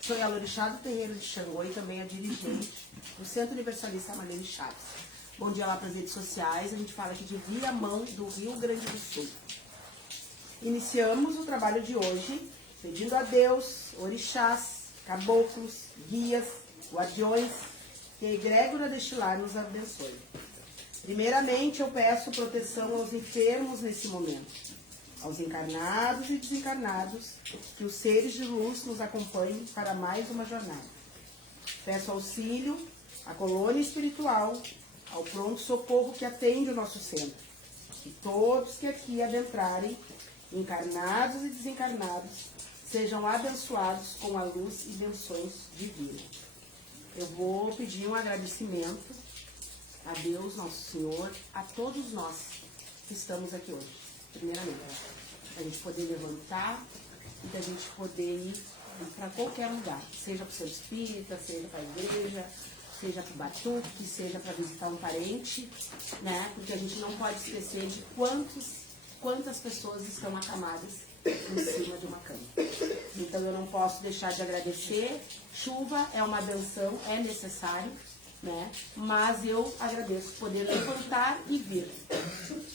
Sou a Lorixá do Terreiro de Xangô e também a dirigente do Centro Universalista Marlene Chaves. Bom dia lá para as redes sociais, a gente fala aqui de Viamão do Rio Grande do Sul. Iniciamos o trabalho de hoje pedindo a Deus, orixás, caboclos, guias, guardiões, que a egrégora deste lar nos abençoe. Primeiramente eu peço proteção aos enfermos nesse momento, aos encarnados e desencarnados, que os seres de luz nos acompanhem para mais uma jornada. Peço auxílio à colônia espiritual, ao pronto-socorro que atende o nosso centro, que todos que aqui adentrarem, encarnados e desencarnados, sejam abençoados com a luz e bênçãos divinas. Eu vou pedir um agradecimento a Deus, Nosso Senhor, a todos nós que estamos aqui hoje. Primeiramente, a gente poder levantar e da gente poder ir para qualquer lugar, seja para o centro espírita, seja para a igreja, seja para o batuque, seja para visitar um parente, né? Porque a gente não pode esquecer de quantas pessoas estão acamadas em cima de uma cama. Então eu não posso deixar de agradecer. Chuva é uma benção, é necessário, né? Mas eu agradeço poder levantar e vir.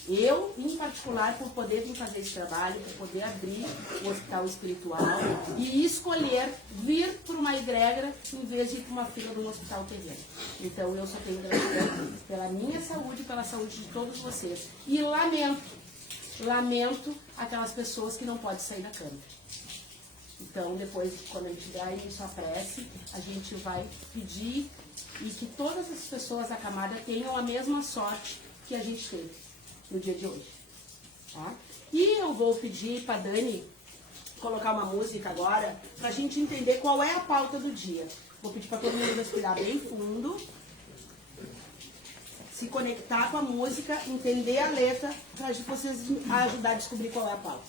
Eu, em particular, por poder vir fazer esse trabalho, por poder abrir o hospital espiritual e escolher vir para uma egrégora em vez de ir para uma fila de um hospital terreno. Então eu só tenho gratidão pela minha saúde, pela saúde de todos vocês. E lamento aquelas pessoas que não podem sair da cama. Então, depois, quando a gente der isso à prece, a gente vai pedir e que todas as pessoas acamadas tenham a mesma sorte que a gente teve no dia de hoje. Tá? E eu vou pedir para a Dani colocar uma música agora, para a gente entender qual é a pauta do dia. Vou pedir para todo mundo respirar bem fundo, se conectar com a música, entender a letra, para vocês ajudar a descobrir qual é a pauta.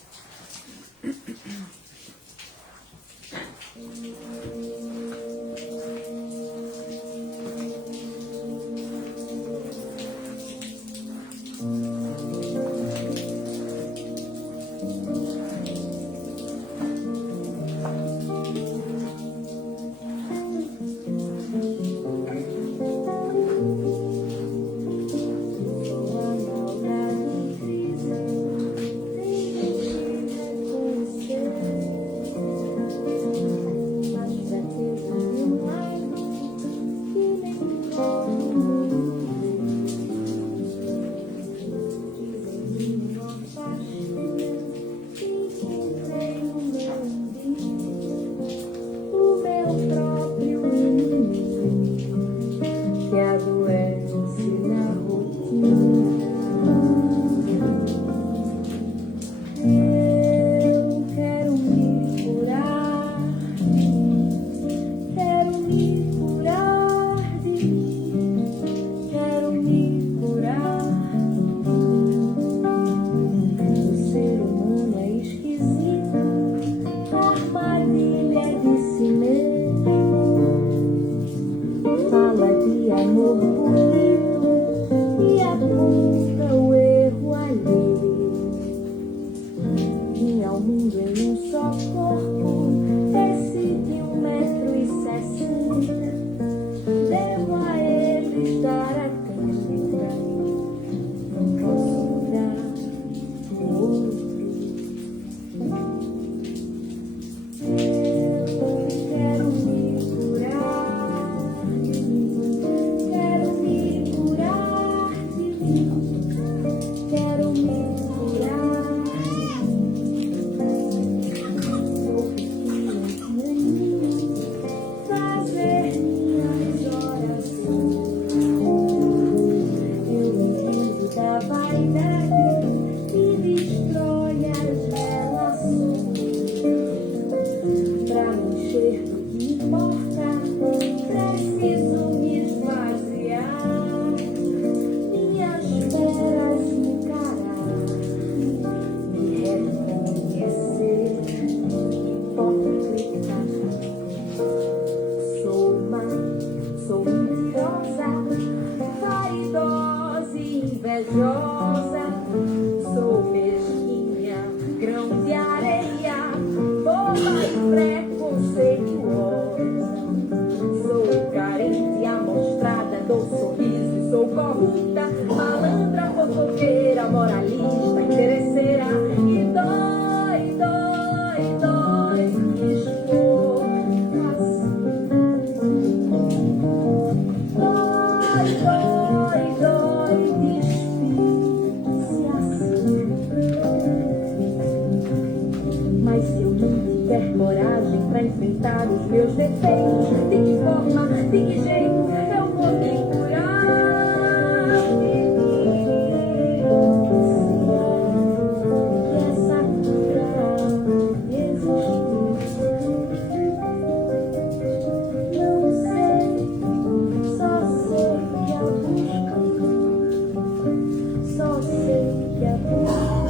invejosa, sou mesquinha, grão de areia, boba e preconceituosa. Sou carente, amostrada, dou sorriso, sou corrupta, malandra, fofoqueira, moralista, interesseira. E dói, dói, dói, expor assim. Dói, dói, dói, despir-se assim. Mas se eu não tiver coragem pra enfrentar os meus defeitos, de que forma, de que jeito eu vou me curar? Que essa cura existe. Não sei, só sei que a busca, só sei que a busca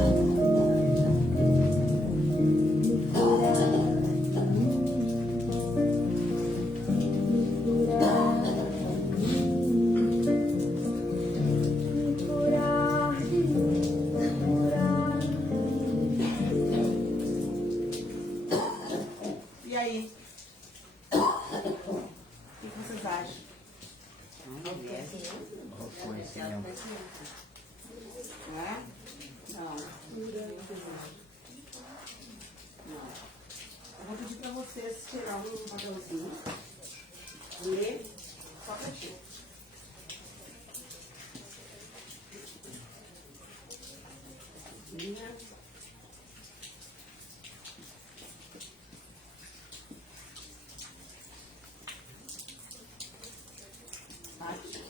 me curar, me curar, me curar, me curar. E aí? O que vocês acham? É? Não. Não. Eu vou pedir pra vocês tirar um papelzinho. Ler só pra ti. Linha. Parte.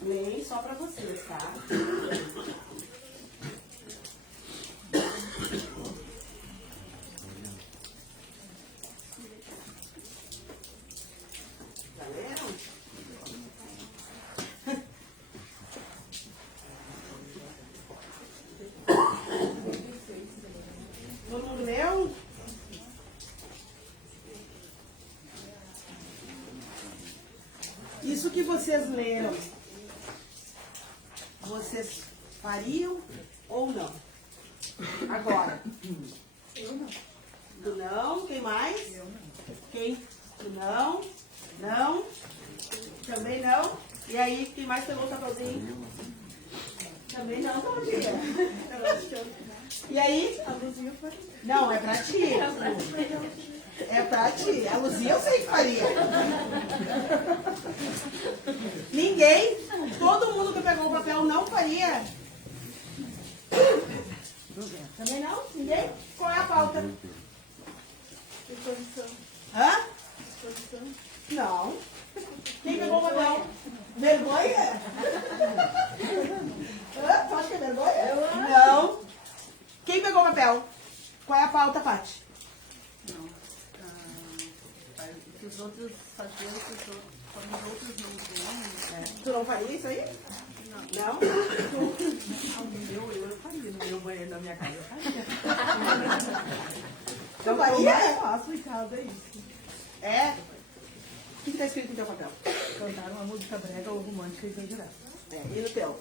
Leem só pra vocês, tá? Já leram? Todo mundo leu? Isso que vocês leram, vocês fariam ou não? Agora. Eu não. Tu não? Quem mais? Eu não. Quem? Tu não? Não? Também não? E aí, quem mais pegou o papelzinho? Também não, Claudinha. E aí? A luzinha faria. Não, é pra ti. É pra ti. A Luzia eu sei que faria. Ninguém, todo mundo que pegou o papel não faria. Também não? Ninguém? Qual é a pauta? Disposição. Hã? Disposição. Não. Quem pegou o papel? Vergonha? Hã? Tu acha que é vergonha? Não. Quem pegou o papel? Qual é a pauta, Paty? Não. Que os outros faziam, que os outros não veem. Tu não faria isso aí? Não. No meu, eu faria. No meu banheiro da minha casa, eu faria. Tu faria? Faço em casa, é isso. É? O que está escrito no teu papel? Cantar uma música brega ou romântica e exagerada. É, e no teu?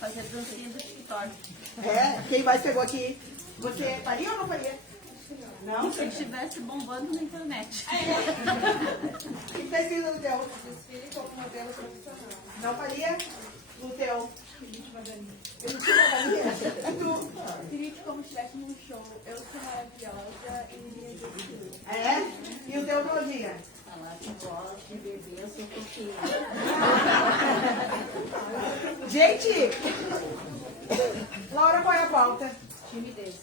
Fazer dancinha do TikTok. É? Quem mais pegou aqui? Você faria ou não faria? Não? Se estivesse bombando na internet. O que está escrito no teu? Desfile como modelo profissional. Não faria? No teu? Elite Magalinha. E tu? Queria que como estivesse num show, eu sou maravilhosa e iria desfilar. É? E o teu, Claudinha? Falar que gosto de beber, eu sou fofinha. Gente! Laura, qual é a pauta? Timidez.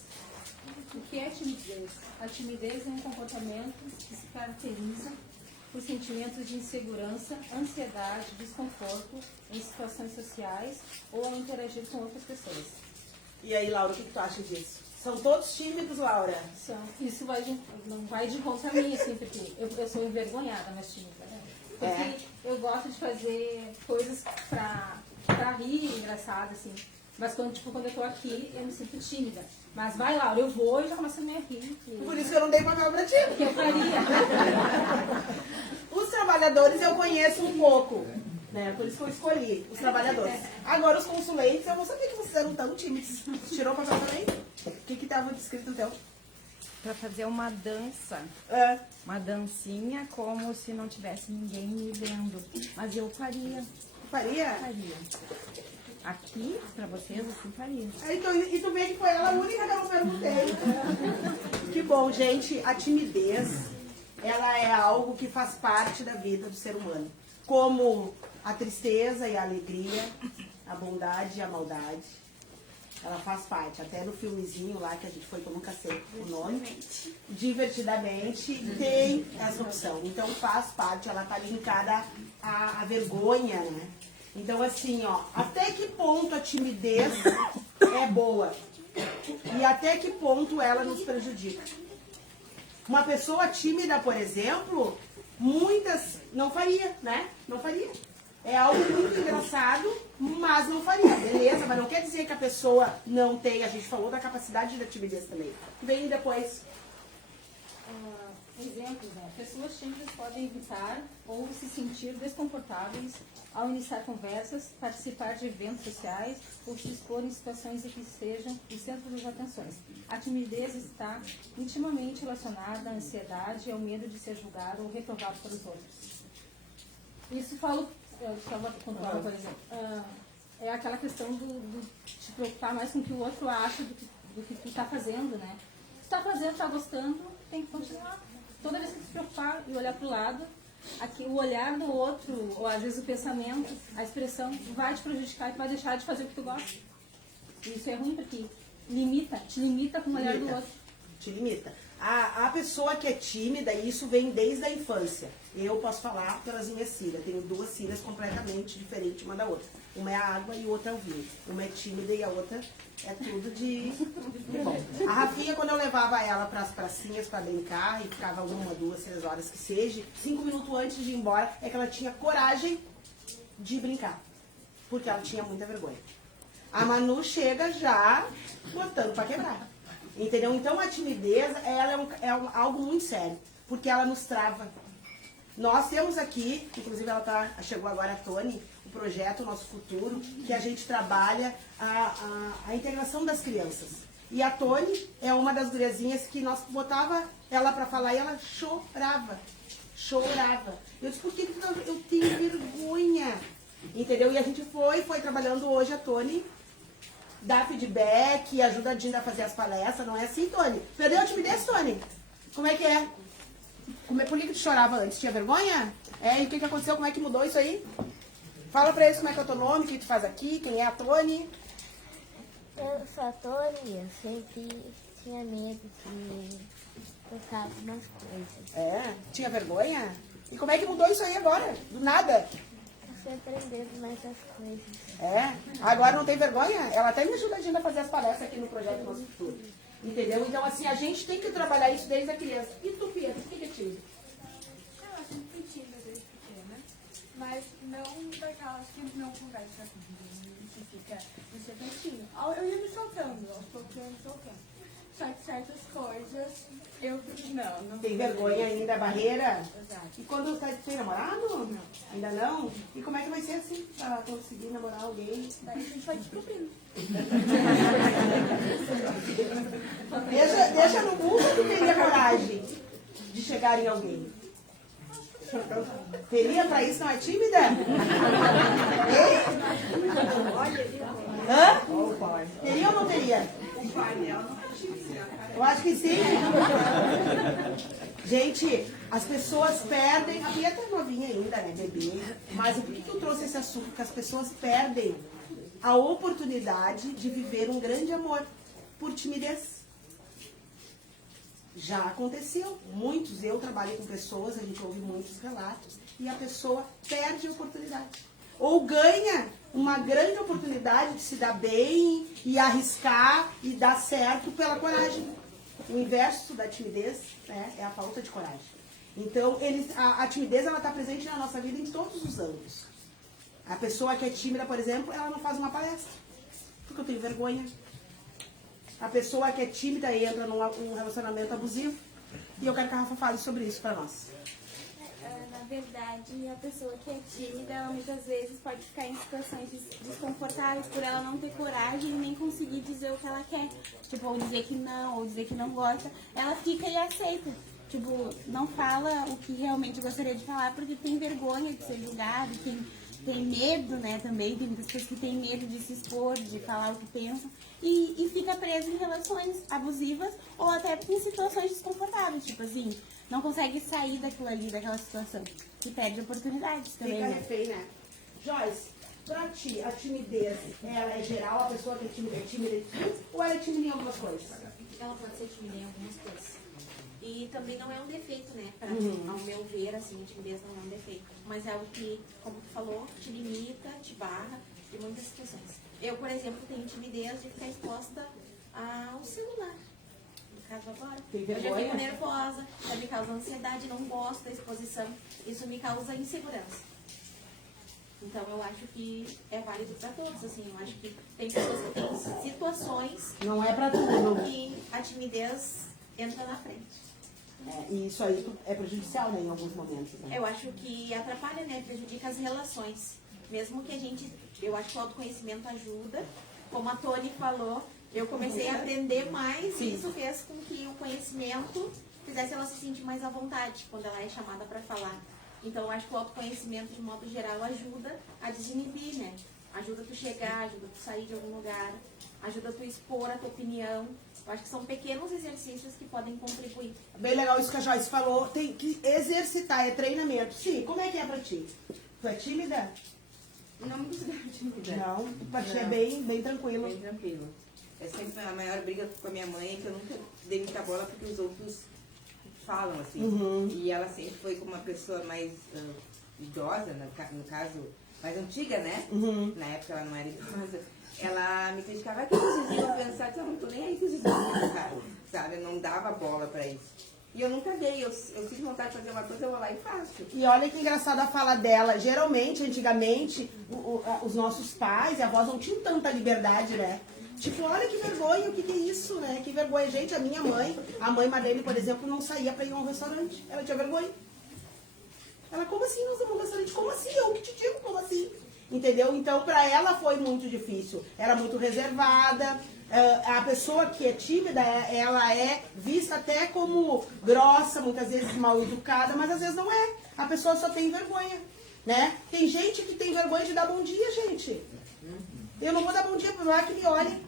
O que é timidez? A timidez é um comportamento que se caracteriza por sentimentos de insegurança, ansiedade, desconforto em situações sociais ou ao interagir com outras pessoas. E aí, Laura, o que tu acha disso? São todos tímidos, Laura? Isso não vai de contra mim, assim, porque eu sou envergonhada, mas tímida, né? Porque eu gosto de fazer coisas pra rir, engraçado, assim. Mas quando eu tô aqui, eu me sinto tímida. Mas vai, Laura, eu vou e já começo a me rir. Por isso que eu não dei papel pra ti. Que eu faria. O trabalhadores eu conheço um pouco, né? Por isso que eu escolhi os trabalhadores. Agora os consulentes, eu não sabia que vocês eram tão tímidos. Tirou o papel também? O que estava descrito no teu? Para fazer uma dança, É. uma dancinha como se não tivesse ninguém me vendo. Mas eu faria. Faria? Faria. Aqui, para vocês, assim, faria. E tu vê que foi ela a única que eu não perguntei. Que bom, gente. A timidez, ela é algo que faz parte da vida do ser humano. Como a tristeza e a alegria, a bondade e a maldade. Ela faz parte. Até no filmezinho lá que a gente foi, que eu nunca sei o nome. Divertidamente. Tem essa opção. Então faz parte, ela tá linkada à vergonha, né? Então, assim, ó, até que ponto a timidez é boa? E até que ponto ela nos prejudica? Uma pessoa tímida, por exemplo, muitas não faria, né? Não faria. É algo muito engraçado, mas não faria. Beleza, mas não quer dizer que a pessoa não tem. A gente falou da capacidade da timidez também. Vem depois. Exemplos, né? Pessoas tímidas podem evitar ou se sentir desconfortáveis ao iniciar conversas, participar de eventos sociais ou se expor em situações em que sejam o centro das atenções. A timidez está intimamente relacionada à ansiedade e ao medo de ser julgado ou reprovado pelos outros. Isso falo, por exemplo, é aquela questão do te preocupar mais com o que o outro acha do que tu está fazendo, né? Se está fazendo, está gostando, tem que continuar. Toda vez que tu se preocupar e olhar para o lado, aqui, o olhar do outro, ou às vezes o pensamento, a expressão, vai te prejudicar e vai deixar de fazer o que tu gosta. E isso é ruim porque te limita com o olhar do outro. Te limita. A pessoa que é tímida, e isso vem desde a infância. Eu posso falar pelas minhas filhas. Tenho duas filhas completamente diferentes uma da outra. Uma é a água e a outra é o vinho. Uma é tímida e a outra é tudo de bom. A Rafinha, quando eu levava ela para as pracinhas para brincar, e ficava 1, 2, 3 horas que seja, 5 minutos antes de ir embora, é que ela tinha coragem de brincar. Porque ela tinha muita vergonha. A Manu chega já botando para quebrar. Entendeu? Então a timidez, ela algo muito sério, porque ela nos trava. Nós temos aqui, inclusive chegou agora a Tony, o projeto Nosso Futuro, que a gente trabalha a integração das crianças. E a Tony é uma das guriazinhas que nós botava ela para falar e ela chorava. Chorava. Eu disse, por que eu tenho vergonha? Entendeu? E a gente foi trabalhando hoje a Tony, dá feedback, ajuda a Dinda a fazer as palestras, não é assim, Tony? Perdeu a timidez, Tony? Como é que é? Por que tu chorava antes? Tinha vergonha? E o que aconteceu? Como é que mudou isso aí? Fala pra eles como é que é o teu nome, o que tu faz aqui, quem é a Tony? Eu sou a Tony, eu sempre tinha medo de tocar algumas coisas. Tinha vergonha? E como é que mudou isso aí agora? Do nada? Eu fui aprendendo mais as coisas. Agora não tem vergonha? Ela até me ajuda a Dinda a fazer as palestras aqui no Projeto Nosso Futuro. Entendeu? Então, assim, a gente tem que trabalhar isso desde a criança. E tu, Pedro, o que é tímido? Eu sempre fui tímida desde pequena, mas não daquelas que não conversa com ninguém, que fica no seu cantinho. Eu ia me soltando, aos poucos eu ia me soltando. Só que certas coisas, eu não Tem vergonha ainda, barreira? Exato. E quando tem namorado? Não. Ainda não? E como é que vai ser assim, pra conseguir namorar alguém? Daí a gente vai descobrindo. Deixa no mundo que teria coragem de chegar em alguém. Teria pra isso, não é tímida? Hein? Hã? Teria ou não teria? Eu acho que sim. Gente, as pessoas perdem. A Bia tá novinha ainda, né, bebê? Mas por que eu trouxe esse assunto? Porque as pessoas perdem a oportunidade de viver um grande amor por timidez. Já aconteceu. Eu trabalho com pessoas, a gente ouve muitos relatos, e a pessoa perde a oportunidade. Ou ganha uma grande oportunidade de se dar bem e arriscar e dar certo pela coragem. O inverso da timidez, né, é a falta de coragem. Então, a timidez está presente na nossa vida em todos os âmbitos. A pessoa que é tímida, por exemplo, ela não faz uma palestra, porque eu tenho vergonha. A pessoa que é tímida entra num relacionamento abusivo. E eu quero que a Rafa fale sobre isso para nós. Na verdade, verdade, a pessoa que é tímida, ela muitas vezes pode ficar em situações desconfortáveis por ela não ter coragem e nem conseguir dizer o que ela quer. Tipo, ou dizer que não, ou dizer que não gosta. Ela fica e aceita. Tipo, não fala o que realmente gostaria de falar porque tem vergonha de ser julgado, tem medo, né, também. Tem muitas pessoas que têm medo de se expor, de falar o que pensam. E fica presa em relações abusivas ou até em situações desconfortáveis. Tipo assim, não consegue sair daquilo ali, daquela situação. E perde oportunidades também, Fica né? refém, né? Joyce, pra ti, a timidez, ela é geral? A pessoa que é tímida em tudo? Ou ela é tímida em algumas coisas? Ela pode ser tímida em algumas coisas. E também não é um defeito, né? Ao meu ver, assim, a timidez não é um defeito. Mas é algo que, como tu falou, te limita, te barra em muitas situações. Eu, por exemplo, tenho timidez de ficar exposta ao celular. No caso agora. Tem Eu já vergonha? fico nervosa, já me causa ansiedade, não gosto da exposição. Isso me causa insegurança. Então eu acho que é válido para todos, assim. Eu acho que tem pessoas que têm situações Não é pra tudo. que a timidez entra na frente. E isso aí é prejudicial, né, em alguns momentos. Né? Eu acho que atrapalha, né? Prejudica as relações. Mesmo que a gente... Eu acho que o autoconhecimento ajuda. Como a Tony falou, eu comecei a aprender mais e isso fez com que o conhecimento fizesse ela se sentir mais à vontade quando ela é chamada para falar. Então, eu acho que o autoconhecimento, de modo geral, ajuda a desinibir, né? Ajuda tu chegar, ajuda tu sair de algum lugar, ajuda tu expor a tua opinião. Eu acho que são pequenos exercícios que podem contribuir. Bem legal isso que a Joyce falou. Tem que exercitar, é treinamento. Sim, como é que é pra ti? Tu é tímida? Não me considero tímida. Não, pra ti é bem tranquilo. Bem tranquilo. É sempre a maior briga com a minha mãe, que eu nunca dei muita bola porque os outros falam, assim. E ela sempre foi como uma pessoa mais idosa, no caso, mais antiga, né? Na época ela não era idosa. Ela me criticava que os vizinhos iam pensar que eu não tô nem aí que os vizinhos vão pensar, sabe? Eu não dava bola pra isso. E eu nunca dei, eu sinto vontade de fazer uma coisa, eu vou lá e faço. E olha que engraçada a fala dela. Geralmente, antigamente, os nossos pais e avós não tinham tanta liberdade, né? Tipo, olha que vergonha, o que é isso, né? Que vergonha. Gente, a minha mãe, a mãe Marlene, por exemplo, não saía pra ir a um restaurante. Ela tinha vergonha. Ela, como assim nós vamos a um restaurante? Como assim? Eu que te digo, como assim? Entendeu? Então, pra ela foi muito difícil. Era muito reservada. A pessoa que é tímida, ela é vista até como grossa, muitas vezes mal educada, mas às vezes não é. A pessoa só tem vergonha, né? Tem gente que tem vergonha de dar bom dia, gente. Eu não vou dar bom dia para lá que me olhem.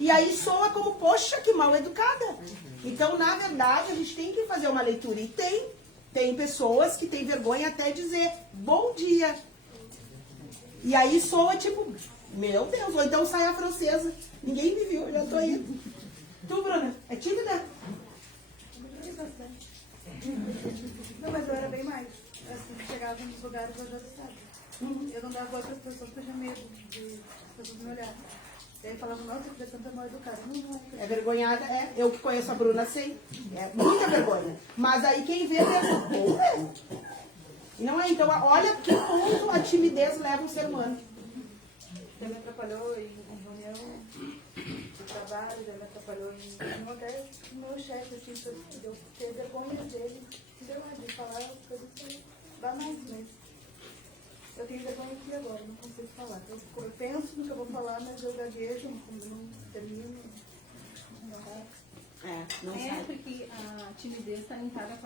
E aí soa como, poxa, que mal educada. Então, na verdade, a gente tem que fazer uma leitura. E tem pessoas que têm vergonha até dizer bom dia. E aí soa tipo, meu Deus, ou então sai a francesa. Ninguém me viu, eu já tô indo. Tu, Bruna, é tímida? Não, mas eu era bem mais. Assim, chegava nos lugares eu já estava. Eu não dava outras pessoas porque eu tinha medo de as pessoas me olharem. E aí falava, nossa, eu tanta mal educada. Não. É vergonhada, é. Eu que conheço a Bruna sei. É muita vergonha. Mas aí quem vê pensa, e não é, então, olha que ponto a timidez leva um ser humano. Daí me atrapalhou em reunião de trabalho, daí me atrapalhou em até o meu chefe, assim, eu ter vergonha dele, sei lá, de falar as coisas que dá mais, mas eu tenho vergonha aqui agora, não consigo falar. Eu penso no que eu vou falar, mas eu gaguejo, não termino, não dá. Não É, sabe. porque a timidez está linkada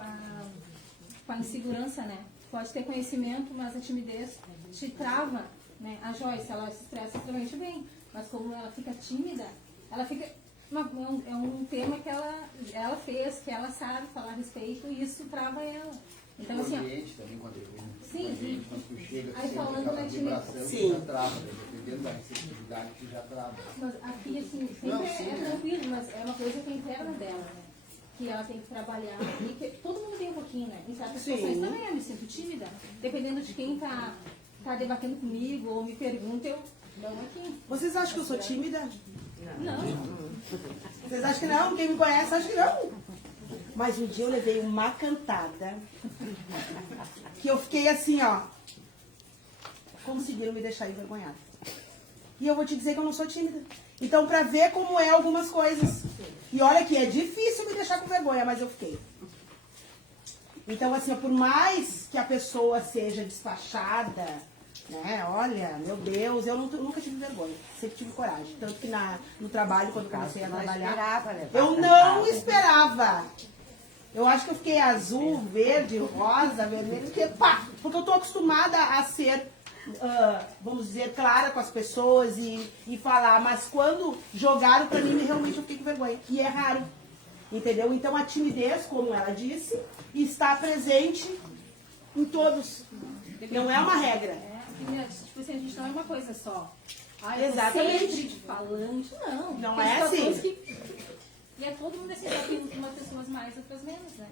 com a insegurança, né? Pode ter conhecimento, mas a timidez te trava, né? A Joyce, ela se expressa extremamente bem, mas como ela fica tímida, ela fica... É um tema que ela fez, que ela sabe falar a respeito, e isso trava ela. Então, assim, ambiente também contribui. sim, ambiente, quando tu chega, aí sente falando aquela na vibração timidez. que já trava, dependendo da receptividade que já trava. Mas aqui, assim, sempre Não, é sim, né? tranquilo, mas é uma coisa que é interna dela, né? Que ela tem que trabalhar, e que todo mundo tem um pouquinho, né? Em certas situações também eu me sinto tímida, dependendo de quem tá debatendo comigo ou me pergunta, eu dou aqui. Vocês acham que eu sou tímida? Não. Vocês acham que não? Quem me conhece acha que não. Mas um dia eu levei uma cantada que eu fiquei assim, ó. Conseguiram me deixar envergonhada. E eu vou te dizer que eu não sou tímida. Então, pra ver como é algumas coisas. E olha que é difícil me deixar com vergonha, mas eu fiquei. Então, assim, por mais que a pessoa seja despachada, né? Olha, meu Deus, eu nunca tive vergonha, sempre tive coragem. Tanto que no trabalho, quando comecei a trabalhar, eu não esperava. Eu acho que eu fiquei azul, verde, rosa, vermelho, porque eu tô acostumada a ser, vamos dizer, clara com as pessoas e falar. Mas quando jogaram pra mim, realmente eu fiquei com vergonha. E é raro, entendeu? Então a timidez, como ela disse, está presente em todos. Não é uma regra. Tipo assim, a gente não é uma coisa só. Exatamente. Sempre falante, não. Não Tem é assim. E é todo mundo assim, só tem umas pessoas mais, outras menos, né?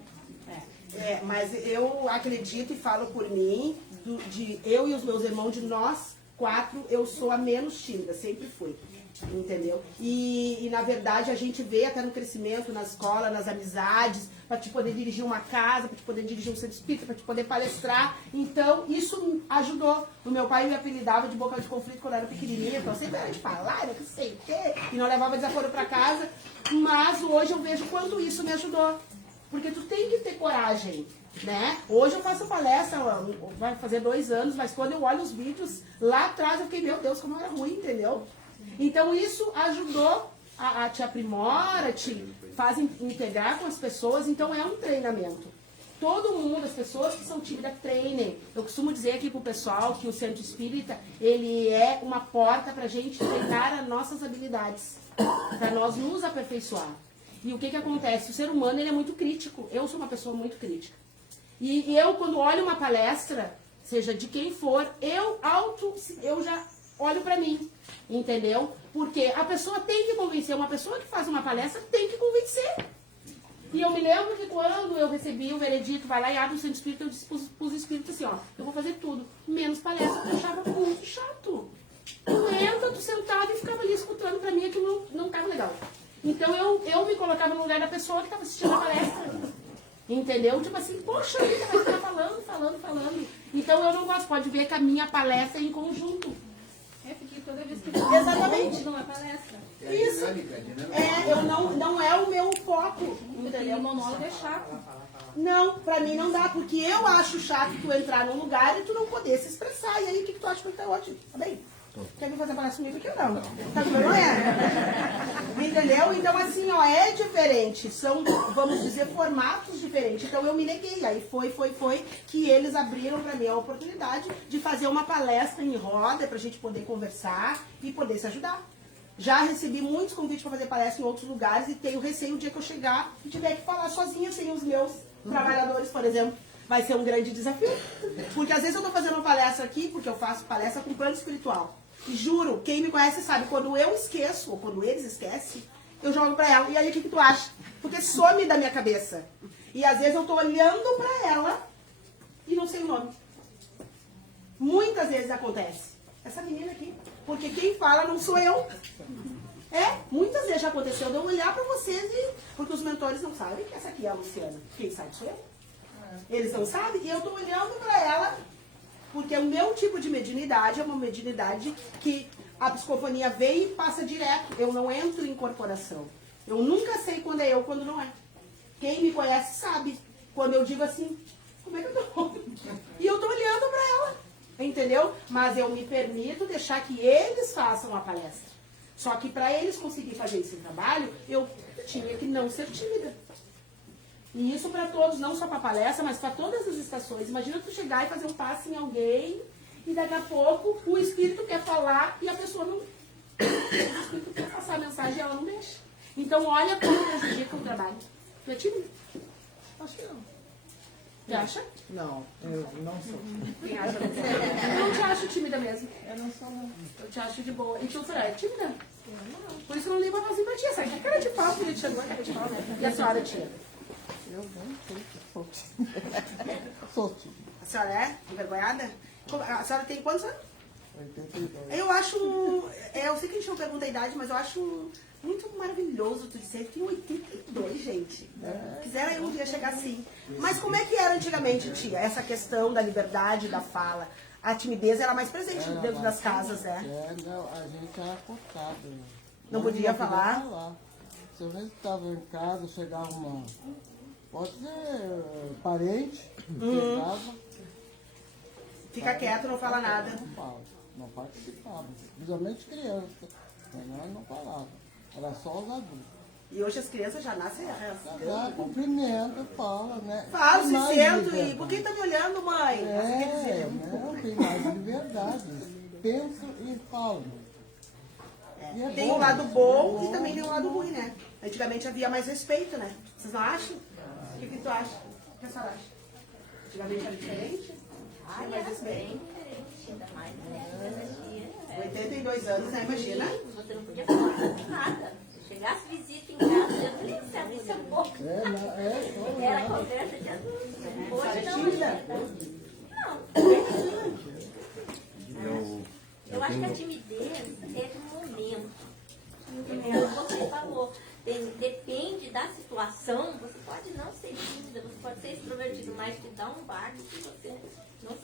Mas eu acredito e falo por mim, de eu e os meus irmãos, de nós 4, eu sou a menos tímida, sempre fui. Entendeu? E na verdade a gente vê até no crescimento, na escola, nas amizades, para te poder dirigir uma casa, para te poder dirigir um centro espírita, para te poder palestrar. Então isso ajudou. O meu pai me apelidava de boca de conflito quando eu era pequenininha, então eu sempre era de falar, eu não sei o quê, e não levava desaforo para casa. Mas hoje eu vejo quanto isso me ajudou. Porque tu tem que ter coragem, né? Hoje eu faço palestra, vai fazer 2 anos, mas quando eu olho os vídeos, lá atrás eu fiquei, meu Deus, como era ruim, entendeu? Então isso ajudou a te aprimora, te faz integrar com as pessoas, então é um treinamento. Todo mundo, as pessoas que são tímidas, treinem. Eu costumo dizer aqui pro pessoal que o Centro Espírita, ele é uma porta pra gente treinar as nossas habilidades, para nós nos aperfeiçoar. E o que acontece? O ser humano, ele é muito crítico. Eu sou uma pessoa muito crítica. E eu, quando olho uma palestra, seja de quem for, eu já olho pra mim, entendeu? Porque a pessoa tem que convencer, uma pessoa que faz uma palestra tem que convencer. E eu me lembro que quando eu recebi o veredito, vai lá e abre o Centro Espírita, eu disse pros espíritos assim, ó, eu vou fazer tudo, menos palestra, porque eu achava muito chato. Tu entra, tu sentava e ficava ali escutando, pra mim aquilo não tava legal. Então eu me colocava no lugar da pessoa que estava assistindo a palestra. Entendeu? Tipo assim, poxa vida, vai ficar falando. Então eu não gosto, pode ver que a minha palestra é em conjunto. Porque toda vez que Exatamente. não é palestra. Isso. Não é o meu foco. Entendeu? O monólogo é chato. Não, pra mim não dá, porque eu acho chato tu entrar num lugar e tu não poder se expressar. E aí o que tu acha que tá ótimo? Tá bem? Quer vir fazer palestra comigo aqui ou não? Tá com vergonha? Entendeu? Então, assim, ó, é diferente. São, vamos dizer, formatos diferentes. Então, eu me neguei. Aí foi que eles abriram pra mim a oportunidade de fazer uma palestra em roda pra gente poder conversar e poder se ajudar. Já recebi muitos convites para fazer palestra em outros lugares e tenho receio o dia que eu chegar e tiver que falar sozinha sem os meus trabalhadores, por exemplo. Vai ser um grande desafio. Porque às vezes eu tô fazendo uma palestra aqui, porque eu faço palestra com plano espiritual. E juro, quem me conhece sabe, quando eu esqueço, ou quando eles esquecem, eu jogo pra ela. E aí, o que tu acha? Porque some da minha cabeça. E às vezes eu tô olhando pra ela e não sei o nome. Muitas vezes acontece. Essa menina aqui. Porque quem fala não sou eu. Muitas vezes já aconteceu de eu olhar pra vocês e... Porque os mentores não sabem que essa aqui é a Luciana. Quem sabe sou eu. Eles não sabem. E eu tô olhando pra ela... Porque o meu tipo de mediunidade é uma mediunidade que a psicofonia vem e passa direto. Eu não entro em incorporação. Eu nunca sei quando é eu, quando não é. Quem me conhece sabe. Quando eu digo assim, como é que eu tô? E eu tô olhando pra ela. Entendeu? Mas eu me permito deixar que eles façam a palestra. Só que para eles conseguirem fazer esse trabalho, eu tinha que não ser tímida. E isso para todos, não só para palestra, mas para todas as estações. Imagina tu chegar e fazer um passe em alguém e daqui a pouco o espírito quer falar e a pessoa não... O espírito quer passar a mensagem e ela não deixa. Então olha como prejudica o trabalho. Tu é tímida? Acho que não. Você acha? Não, eu não sou. Quem acha você? Eu não te acho tímida mesmo. Eu não sou, não. Eu te acho de boa. E tu, Soraya, é tímida? Não. Por isso eu não ligo a vozinha pra ti. Essa aqui é cara de pau, filha de chegou, é cara de pau, né? E a senhora, tia? Eu não sei se sou tímida. Sou tímida. A senhora é envergonhada? A senhora tem quantos anos? 82. Eu acho... eu sei que a gente não pergunta a idade, mas eu acho muito maravilhoso tu dizer que tem 82, gente. Quisera eu um dia chegar assim. Mas como é que era antigamente, tia? Essa questão da liberdade, da fala. A timidez era mais presente dentro das casas, né? Não, a gente era cortado. Né? Não podia falar? Se eu estava em casa, chegava Pode ser parente, chegava. Fica quieto, não fala nada. Não fala, não participava. Principalmente criança. Menor não falava. Era só os adultos. E hoje as crianças já nascem Já cumprimenta, fala, né? Fala, Tem se mais sento liberdade. e... Por que tá me olhando, mãe? Assim quer dizer. Não, tem mais liberdade. Penso e falo. E é Tem bom, um lado bom e também tem um lado ruim, né? Antigamente havia mais respeito, né? Vocês não acham? O que tu acha? O que a senhora acha? Antigamente era diferente? Tinha mais respeito. Ainda mais, né? 82 anos, né? Imagina. Você não podia falar nada. Se chegasse visita em casa, eu não ia se abrir seu boca. Era conversa de adulto. Hoje não. Não. Eu acho que a timidez é de um momento. Como você falou, depende da situação. Você pode não ser tímida, você pode ser extrovertido, mas te dá um barco que você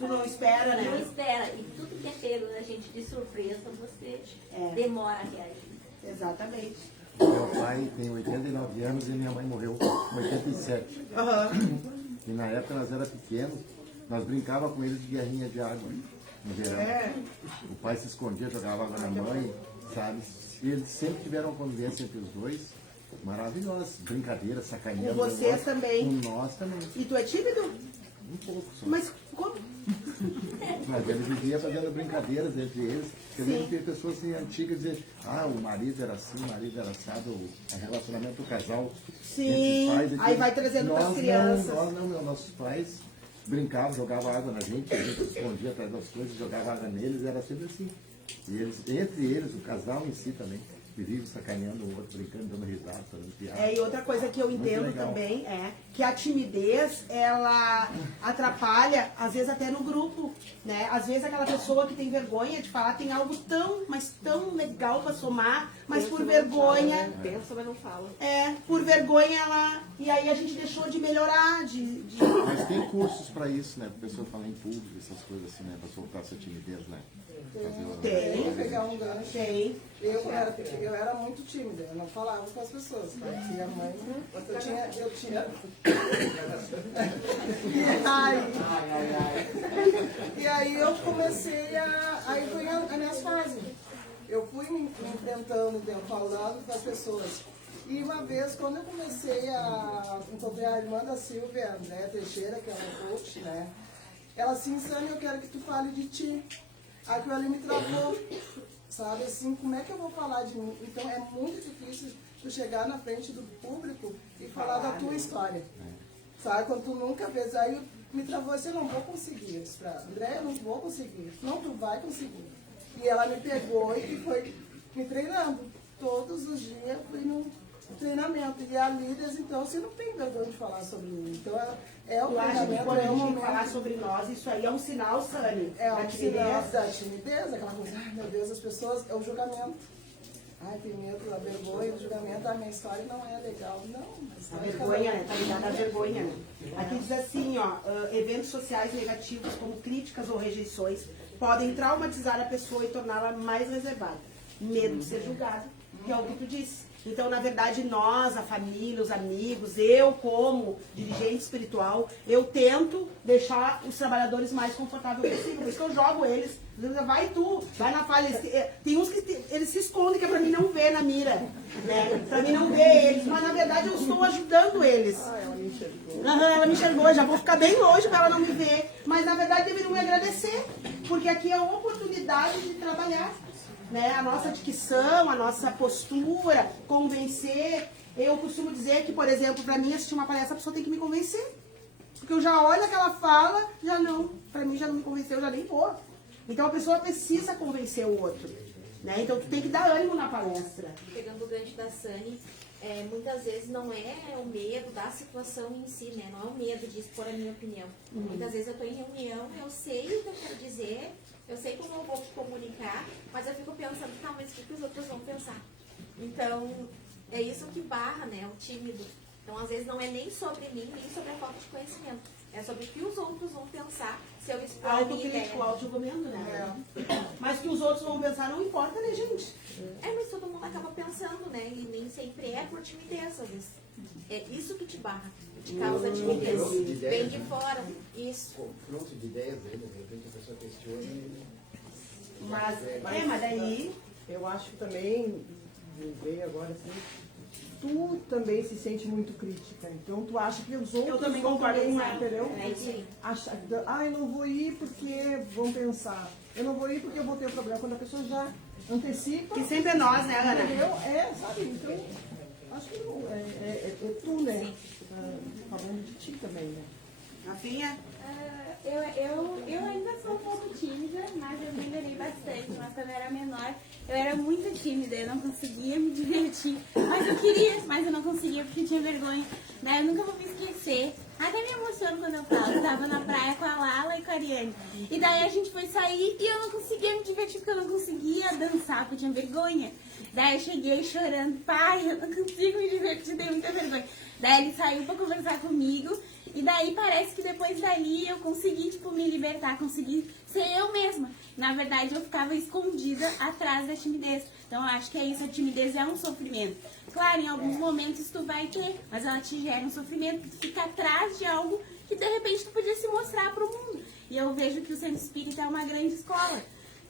não espera, né? Não espera. E tudo que é pego a gente de surpresa, você demora a reagir. Exatamente. Meu pai tem 89 anos e minha mãe morreu com 87. E na época nós era pequenos, nós brincávamos com eles de guerrinha de água no verão. O pai se escondia, jogava água na mãe, sabe? E eles sempre tiveram uma convivência entre os dois maravilhosa. Brincadeiras, sacaneando. Com vocês também. Com nós também. E tu é tímido? Um pouco só. Mas como? Mas ele vivia fazendo brincadeiras entre eles. Eu lembro que pessoas assim, antigas diziam, o marido era assim, o marido era assado, o relacionamento do casal. Sim, pais, aí vai trazendo para as crianças. Nossos pais brincavam, jogavam água na gente, a gente escondia atrás das coisas, jogava água neles, era sempre assim. E eles, entre eles, o casal em si também, que vive sacaneando o outro, brincando, dando risada, fazendo piada. E outra coisa que eu entendo também é que a timidez, ela atrapalha, às vezes até no grupo, né? Às vezes aquela pessoa que tem vergonha de falar tem algo tão, mas tão legal para somar, mas por vergonha... Pensa, mas não fala. Por vergonha ela... E aí a gente deixou de melhorar, Mas tem cursos para isso, né? A pessoa falar em público, essas coisas assim, né? Para soltar essa timidez, né? Tem. Pegar um gancho. Tem. Eu era muito tímida, eu não falava com as pessoas. Parecia mãe. Eu tinha. E aí eu comecei aí foi a minhas fases. Eu fui me enfrentando, falando com as pessoas. E uma vez, quando eu comecei encontrei a irmã da Silvia, André Teixeira, que é uma coach, né? Ela assim, Sânia, eu quero que tu fale de ti. Aquilo ali me travou, sabe, assim, como é que eu vou falar de mim? Então é muito difícil tu chegar na frente do público e falar da tua história, sabe, quando tu nunca vês, aí me travou assim, eu não vou conseguir, eu disse pra André, eu não vou conseguir, não, tu vai conseguir. E ela me pegou e foi me treinando, todos os dias fui no treinamento, e a líderes, então, você não tem vergonha de falar sobre mim, então é o treinamento, quando é o a gente momento. falar sobre nós, isso aí é um sinal, Sani, É um sinal da timidez, aquela coisa, ai meu Deus, as pessoas, é o julgamento. Ai, tem medo, a vergonha, o julgamento, a minha história não é legal. Não, mas a vergonha, né? Tá ligada à vergonha, né? Aqui diz assim, eventos sociais negativos, como críticas ou rejeições, podem traumatizar a pessoa e torná-la mais reservada. Medo de ser julgado, que é o que tu disse. Então, na verdade, nós, a família, os amigos, eu como dirigente espiritual, eu tento deixar os trabalhadores mais confortáveis possível. Por isso que eu jogo eles. Vai tu, vai na falha. Tem uns que eles se escondem, que é pra mim não ver na mira. Né? Pra mim não ver eles. Mas, na verdade, eu estou ajudando eles. Ela me enxergou. Ela me enxergou, já vou ficar bem longe pra ela não me ver. Mas, na verdade, deveriam me agradecer. Porque aqui é a oportunidade de trabalhar. Né? A nossa dicção, a nossa postura, convencer. Eu costumo dizer que, por exemplo, para mim assistir uma palestra, a pessoa tem que me convencer. Porque eu já olho aquela fala, já não. Para mim já não me convenceu, eu já nem vou. Então a pessoa precisa convencer o outro. Né? Então tu tem que dar ânimo na palestra. Pegando o gancho da Sani, muitas vezes não é o medo da situação em si, né? Não é o medo de expor a minha opinião. Muitas vezes eu estou em reunião, eu sei o que eu quero dizer, eu sei como eu vou te comunicar, mas eu fico pensando, tá, mas o que os outros vão pensar? Então, é isso que barra, né, o tímido. Então, às vezes, não é nem sobre mim, nem sobre a falta de conhecimento. É sobre o que os outros vão pensar se eu expor a minha ideia. O auto-argumento, né? Mas o que os outros vão pensar não importa, né, gente? Mas todo mundo acaba pensando, né? E nem sempre é por timidez, às vezes. É isso que te barra. Causa timidez. Vem de fora. Isso. Confronto de ideias aí, de repente a pessoa questiona e... Mas daí... Eu acho que também, veio agora assim, tu também se sente muito crítica. Então tu acha que os outros também vão concordo com ela. entendeu? É isso aí. Eu não vou ir porque vão pensar. Eu não vou ir porque eu vou ter problema. Quando a pessoa já antecipa. Que sempre é nós, né, Ana? Entendeu? Sabe? Então, acho que não, é tu, né? Falando de ti também, né? Rafinha? Eu ainda sou um pouco tímida, mas eu melhorei bastante. Mas quando eu era menor, eu era muito tímida, eu não conseguia me divertir. Mas eu queria, mas eu não conseguia porque eu tinha vergonha. Né? Eu nunca vou me esquecer. Até me emociono quando eu falo. Eu tava na praia com a Lala e com a Ariane. E daí a gente foi sair e eu não conseguia me divertir porque eu não conseguia dançar, porque eu tinha vergonha. Daí eu cheguei chorando, pai, eu não consigo me divertir, tenho muita vergonha. Daí ele saiu pra conversar comigo. E daí parece que depois dali eu consegui, tipo, me libertar, consegui ser eu mesma. Na verdade, eu ficava escondida atrás da timidez. Então, eu acho que é isso, a timidez é um sofrimento. Claro, em alguns momentos tu vai ter, mas ela te gera um sofrimento, tu fica atrás de algo que, de repente, tu podia se mostrar pro mundo. E eu vejo que o Centro Espírita é uma grande escola.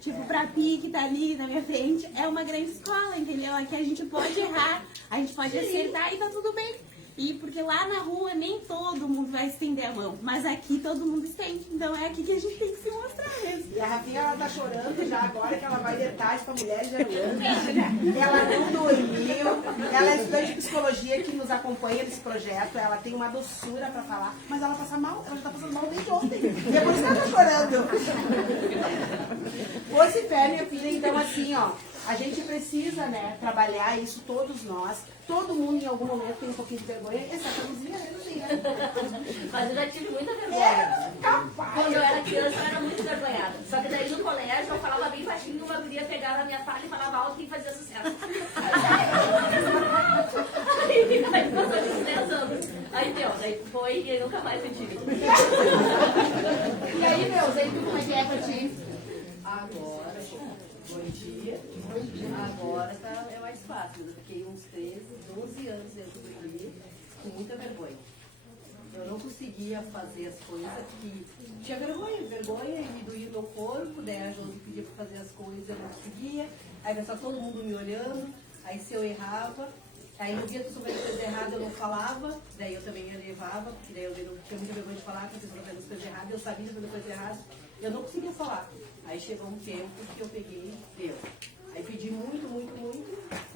Tipo, pra Pi, que tá ali na minha frente, é uma grande escola, entendeu? Aqui a gente pode errar, a gente pode acertar e tá tudo bem. E porque lá na rua nem todo mundo vai estender a mão, mas aqui todo mundo estende. Então é aqui que a gente tem que se mostrar mesmo. E a Rafinha, ela tá chorando já agora que ela vai de tarde pra mulheres de Aruanda. Ela não dormiu. Ela é estudante de psicologia que nos acompanha nesse projeto. Ela tem uma doçura pra falar, mas ela passa mal. Ela já tá passando mal desde ontem. E é por isso que ela tá chorando. Fosse pé, minha filha, então assim, ó. A gente precisa, né, trabalhar isso, todos nós. Todo mundo em algum momento tem um pouquinho de vergonha, exceto a Luzinha, né, Luzinha? Mas eu já tive muita vergonha. Capaz. Quando eu era criança, eu era muito vergonhada. Só que daí no colégio eu falava bem baixinho e uma guria pegava a minha fala e falava alto e fazia sucesso. Aí passou de 10 anos. Aí deu, daí foi e nunca mais eu tive. E aí, meus, aí tu como é que é pra ti? Agora, bom dia. Agora é mais fácil. Eu fiquei uns 13, 12 anos dentro do Rio, com muita vergonha. Eu não conseguia fazer as coisas porque tinha vergonha e me doía meu corpo. Daí a Josi pedia para fazer as coisas, eu não conseguia. Aí estava todo mundo me olhando. Aí se eu errava, aí eu via que eu fazendo coisa errada, eu não falava. Daí eu também levava, porque daí eu tinha muita vergonha de falar que eu estava fazendo coisas erradas. Eu sabia fazer coisa errada, eu não conseguia falar. Aí chegou um tempo que eu peguei, deu. Aí pedi muito,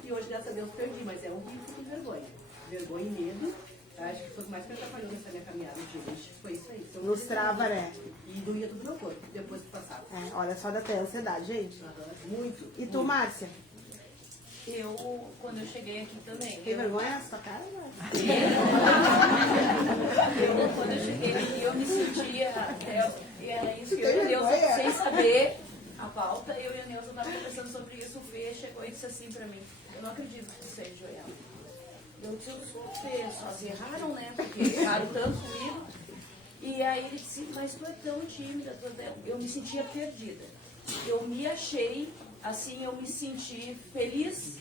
e hoje, graças a Deus, perdi, mas é um risco de vergonha. Vergonha e medo, acho que foi o mais que me atrapalhou nessa minha caminhada de hoje, foi isso aí. Então, nos trava, né? E doía todo o meu corpo, depois que passava. É, olha só, dá até ansiedade, gente. Muito. E tu, Márcia? Eu, quando eu cheguei aqui também. Tem vergonha na sua cara? Quando eu cheguei aqui, eu me sentia até. E era isso que eu Tem e a Neuza, vergonha? sem saber a pauta, eu e a Neuza estavam conversando sobre isso. O Fê chegou e disse assim pra mim: eu não acredito que tu seja Joelma. Eu disse: eu sou o Fê, só se erraram, né? Porque erraram tanto comigo. E aí ele disse: mas tu é tão tímida. Eu me sentia perdida. Eu me achei, assim, eu me senti feliz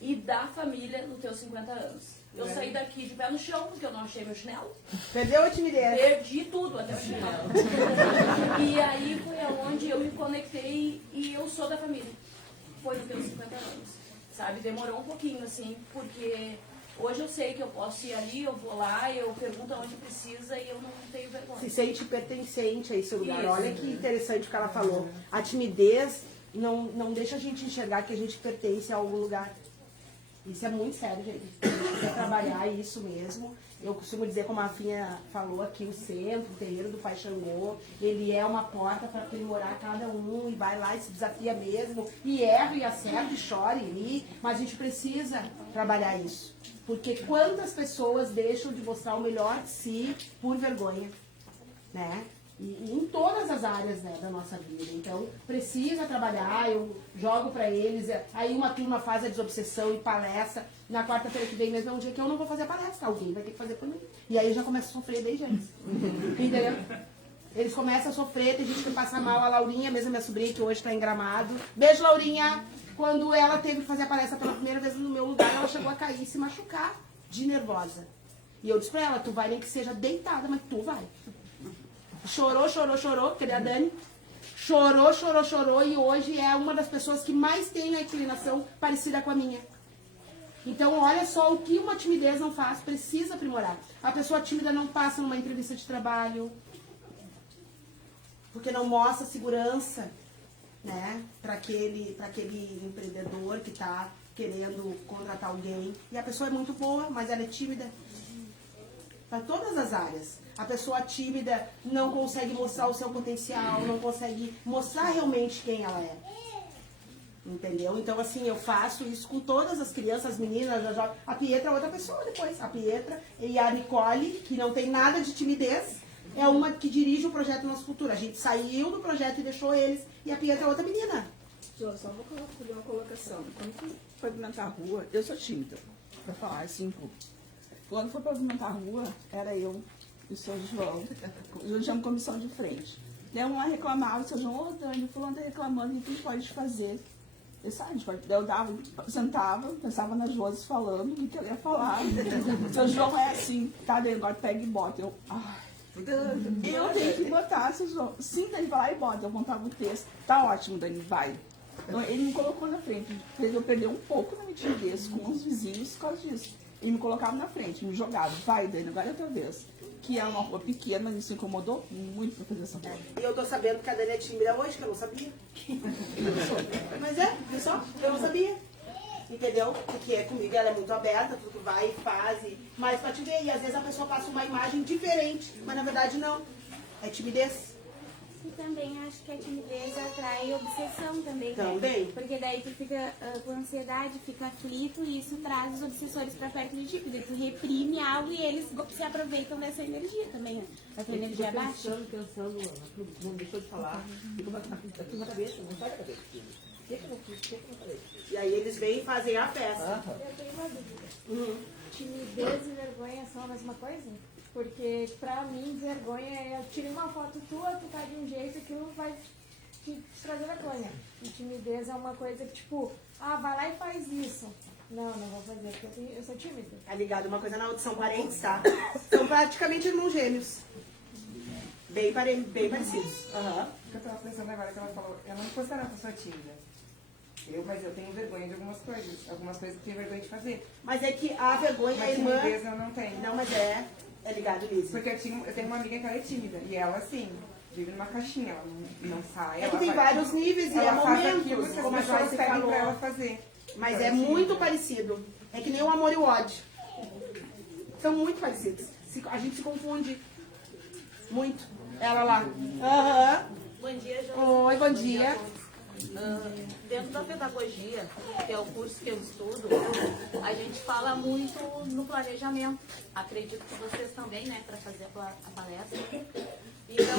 e da família nos teus 50 anos. Eu saí daqui de pé no chão, porque eu não achei meu chinelo. Perdeu a timidez? Perdi tudo, até o chinelo. E aí foi aonde eu me conectei e eu sou da família. Foi nos teus 50 anos, sabe? Demorou um pouquinho, assim, porque hoje eu sei que eu posso ir ali, eu vou lá, eu pergunto aonde precisa e eu não tenho vergonha. Se sente pertencente a esse lugar. Isso. Olha que interessante o que ela falou. A timidez não deixa a gente enxergar que a gente pertence a algum lugar. Isso é muito sério, gente. A gente precisa trabalhar isso mesmo. Eu costumo dizer, como a Rafinha falou aqui, o centro, o terreiro do Pai Xangô, ele é uma porta para aprimorar cada um e vai lá e se desafia mesmo, e erra e acerta e chora e ri, mas a gente precisa trabalhar isso. Porque quantas pessoas deixam de mostrar o melhor de si por vergonha, né? E em todas as áreas, né, da nossa vida. Então, precisa trabalhar, eu jogo pra eles, aí uma turma faz a desobsessão e palestra. Na quarta-feira que vem mesmo é um dia que eu não vou fazer a palestra, alguém vai ter que fazer por mim. E aí já começa a sofrer desde antes. Entendeu? Eles começam a sofrer, tem gente que passa mal. A Laurinha, mesmo minha sobrinha, que hoje tá em Gramado. Beijo, Laurinha! Quando ela teve que fazer a palestra pela primeira vez no meu lugar, ela chegou a cair e se machucar de nervosa. E eu disse pra ela, tu vai nem que seja deitada, mas tu vai. Chorou, chorou, chorou, cadê a Dani? Chorou, chorou, chorou, e hoje é uma das pessoas que mais tem a inclinação parecida com a minha. Então, olha só o que uma timidez não faz, precisa aprimorar. A pessoa tímida não passa numa entrevista de trabalho, porque não mostra segurança, né, para aquele empreendedor que está querendo contratar alguém. E a pessoa é muito boa, mas ela é tímida. Para todas as áreas. A pessoa tímida não consegue mostrar o seu potencial, não consegue mostrar realmente quem ela é. Entendeu? Então, assim, eu faço isso com todas as crianças, as meninas. A Pietra é outra pessoa depois. A Pietra e a Nicole, que não tem nada de timidez, é uma que dirige o projeto Nosso Futuro. A gente saiu do projeto e deixou eles. E a Pietra é outra menina. Jô, só vou fazer uma colocação. Quando tu pavimentar a rua, eu sou tímida, pra falar assim, quando for pavimentar a rua, era eu e o seu João. Eu chamo comissão de frente. Daí um lá reclamava, o seu João, ô Dani, fulano tá reclamando, o que pode fazer? Eu sabe, eu dava, sentava, pensava nas vozes falando, o que eu ia falar. O seu João é assim, tá, daí agora pega e bota. Eu, ai, eu tenho que botar, seu João. Sim, Dani, vai lá e bota. Eu montava o texto. Tá ótimo, Dani, vai. Então, ele me colocou na frente, fez eu perder um pouco na minha timidez com os vizinhos por causa disso. Ele me colocava na frente, me jogava, vai, Dani, agora é a tua vez. Que é uma rua pequena, mas isso incomodou muito pra fazer essa rua. E eu tô sabendo que a Dani é tímida hoje, que eu não sabia. Mas é, viu só? Eu não sabia. Entendeu? Porque comigo ela é muito aberta, tudo vai e faz, mas pra te ver, e às vezes a pessoa passa uma imagem diferente, mas na verdade não. É timidez. E também acho que a timidez atrai obsessão também. Também. Né? Porque daí tu fica com ansiedade, fica aflito e isso traz os obsessores pra perto de ti. Porque tu reprime algo e eles se aproveitam dessa energia também. Essa energia baixa. Pensando, não deixou de falar. Fica aqui na cabeça, não sai da cabeça. O que eu não falei? E aí eles vêm e fazem a festa. Eu tenho uma dúvida. Timidez e vergonha são a mesma coisa? Porque pra mim, vergonha é eu tirei uma foto tua, tu tá de um jeito, aquilo vai te trazer vergonha. E timidez é uma coisa que, tipo, vai lá e faz isso. Não vou fazer, porque eu sou tímida. Tá ligado uma coisa na outra, são parentes, tá? São praticamente irmãos gêmeos. Bem parecidos. O que eu tava pensando agora que ela falou, eu não considero uma pessoa tímida. Mas eu tenho vergonha de algumas coisas que eu tenho vergonha de fazer. Mas é que a vergonha é irmã. Timidez eu não tenho. Não, mas é ligado, Liz. Porque eu tenho uma amiga que ela é tímida. E ela, assim, vive numa caixinha. Ela não sai. É que tem vários níveis e é momentos, como a Joyce falou. Pra ela fazer. Mas é muito parecido. É que nem o amor e o ódio. São muito parecidos. A gente se confunde muito. Ela lá. Bom dia, Joyce. Oi, bom dia. Dentro da pedagogia, que é o curso que eu estudo, a gente fala muito no planejamento. Acredito que vocês também, né, para fazer a palestra. Então,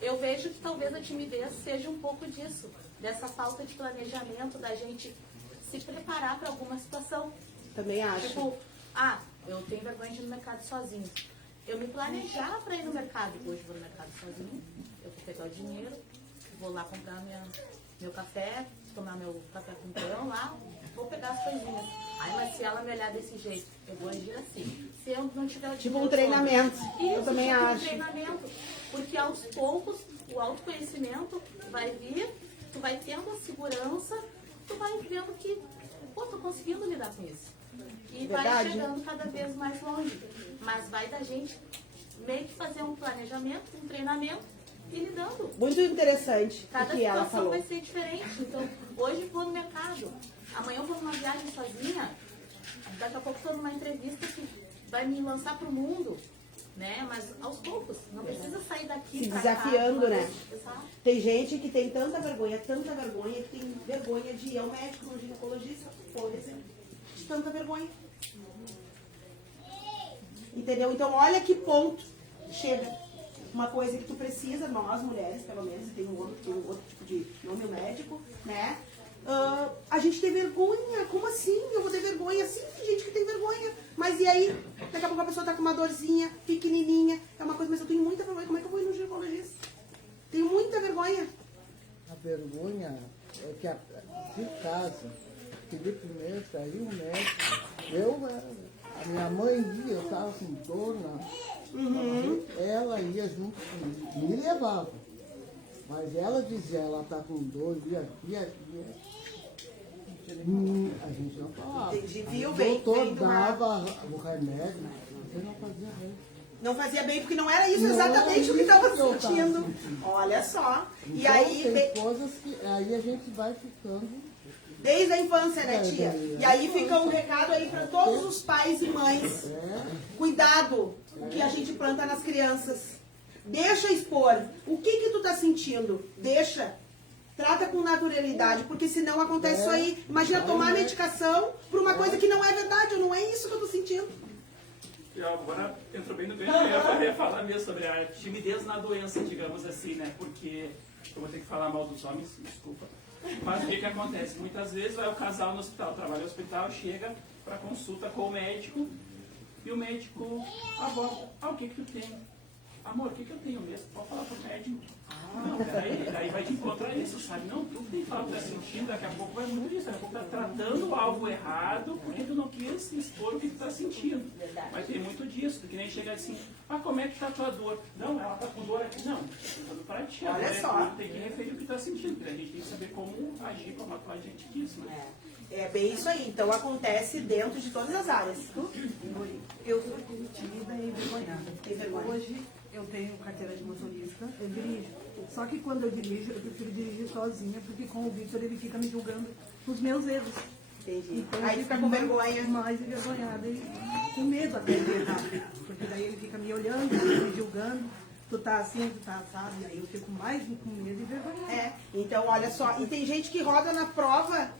eu vejo que talvez a timidez seja um pouco disso, dessa falta de planejamento, da gente se preparar para alguma situação. Também acho. Tipo, eu tenho vergonha de ir no mercado sozinho. Eu me planejar para ir no mercado. Hoje vou no mercado sozinho, eu vou pegar o dinheiro, vou lá comprar meu café, tomar meu café com pão lá, vou pegar as coisinhas. Mas se ela me olhar desse jeito, eu vou agir assim. Se eu não tiver o tipo um treinamento. Eu também acho. Um treinamento. Porque aos poucos, o autoconhecimento vai vir, tu vai tendo a segurança, tu vai vendo que, tô conseguindo lidar com isso. E vai chegando cada vez mais longe. Mas vai da gente meio que fazer um planejamento, um treinamento, e lidando. Muito interessante o que ela falou. Cada situação vai ser diferente. Então, hoje vou no mercado, amanhã eu vou numa viagem sozinha, daqui a pouco estou numa entrevista que vai me lançar para o mundo, né? Mas aos poucos, não precisa sair daqui se pra desafiando, cá, né? Tem gente que tem tanta vergonha, que tem vergonha de ir ao médico, no ginecologista, por exemplo, de tanta vergonha. Entendeu? Então, olha que ponto chega. Uma coisa que tu precisa, nós mulheres, pelo menos, tem um outro tipo de nome médico, né? A gente tem vergonha. Como assim? Eu vou ter vergonha? Sim, tem gente que tem vergonha. Mas e aí? Daqui a pouco a pessoa tá com uma dorzinha, pequenininha. É uma coisa, mas eu tenho muita vergonha. Como é que eu vou ir no ginecologista? Tenho muita vergonha. A vergonha é que de casa, pedir primeiro para ir um médico. A minha mãe ia, eu estava com dor ela ia junto comigo, me levava. Mas ela dizia, ela tá com dor, ia aqui. A gente não falava. Entendi, viu? O Bem, doutor bem do mar. dava o remédio, mas não fazia bem. Não fazia bem porque não era isso Não exatamente era o que estava isso que eu tava sentindo. Olha só. Então, E aí, tem coisas que aí a gente vai ficando. desde a infância, né, tia? daí, E aí fica um recado aí para todos os pais e mães. Cuidado com o que a gente planta nas crianças. Deixa expor. O que tu tá sentindo? Deixa. Trata com naturalidade, porque senão acontece isso aí. Imagina tomar medicação por uma coisa que não é verdade, ou não é isso que eu tô sentindo. E agora entrou bem no ganho, eu ia falar mesmo sobre a timidez na doença, digamos assim, né? Porque eu vou ter que falar mal dos homens, desculpa. Mas o que acontece? Muitas vezes vai o casal no hospital, trabalha no hospital, chega para consulta com o médico e o médico aborda. O que tu tem? Amor, o que eu tenho mesmo? Pode falar pro médico. Não, peraí, daí vai te encontrar isso, sabe? Não, tu tem que falar o que tá sentindo, daqui a pouco vai muito isso, daqui a pouco tá tratando algo errado porque tu não quis expor o que tu tá sentindo. Mas tem muito disso, que nem chega assim, como é que tá a tua dor? Não, ela tá com dor aqui. Não, tô pra ti. Olha só. Tem que referir o que tá sentindo, porque a gente tem que saber como agir, como atuar diante disso, né? É bem isso aí. Então acontece dentro de todas as áreas. Eu sou tímida e envergonhada. Tem vergonha? Hoje eu tenho carteira de motorista, eu dirijo. Só que quando eu dirijo, eu prefiro dirigir sozinha, porque com o Victor ele fica me julgando nos meus erros. Entendi. Então, Aí fica com vergonha. Mais envergonhada e com medo até de errar. Porque daí ele fica me olhando, me julgando. Tu tá assim, tu tá assado. E aí eu fico mais com medo e vergonha. Então olha só. E tem gente que roda na prova